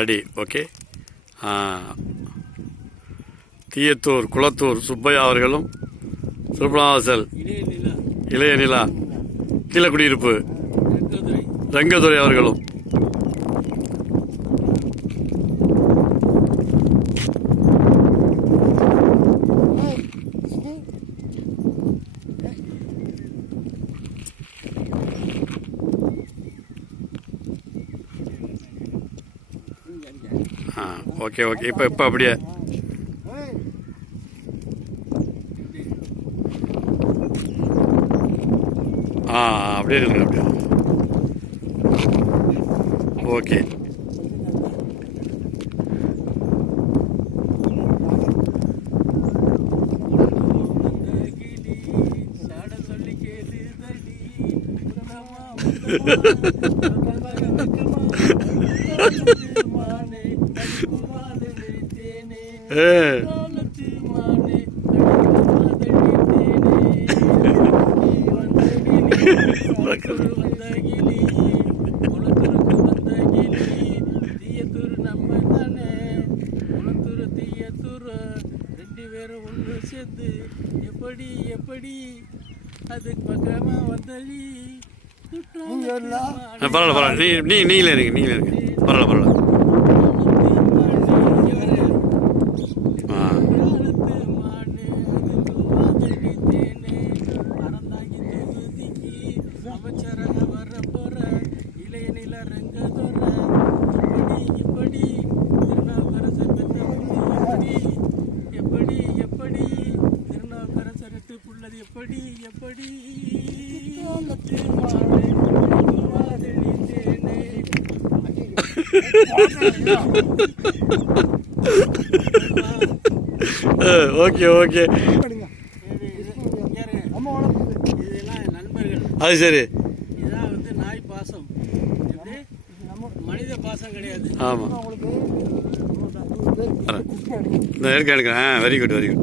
Ready. Okay. Theeyathur Kulathur Subbaiah அவர்களும் திருப்பணவாசல் இளைய நிலா கீழக்குடியிருப்பு ரங்கதுரை அவர்களும். Okay okay. இப்போ அப்படியே அப்படியே இருக்குங்க அப்படியே. ஓகே. எப்படி எப்படி அது பக்கமா வந்தடி. பரவாயில்ல பரவாயில்ல. நீங்களே இருங்க பரவாயில்ல பரவாயில்ல. அமைச்சராக வர போற இளைய நில ரங்கதோர இப்படி திருநாவுக்கரசர் எப்படி எப்படி திருநாவுக்கரசருக்கு புள்ளது எப்படி எப்படி ஓகே ஓகே. இதெல்லாம் நண்பர்கள். அது சரி. இதான் வந்து நாய் பாசம். எப்படி மனித பாசம் கிடையாது. ஆமாம். எடுக்கிறேன். Very good very good.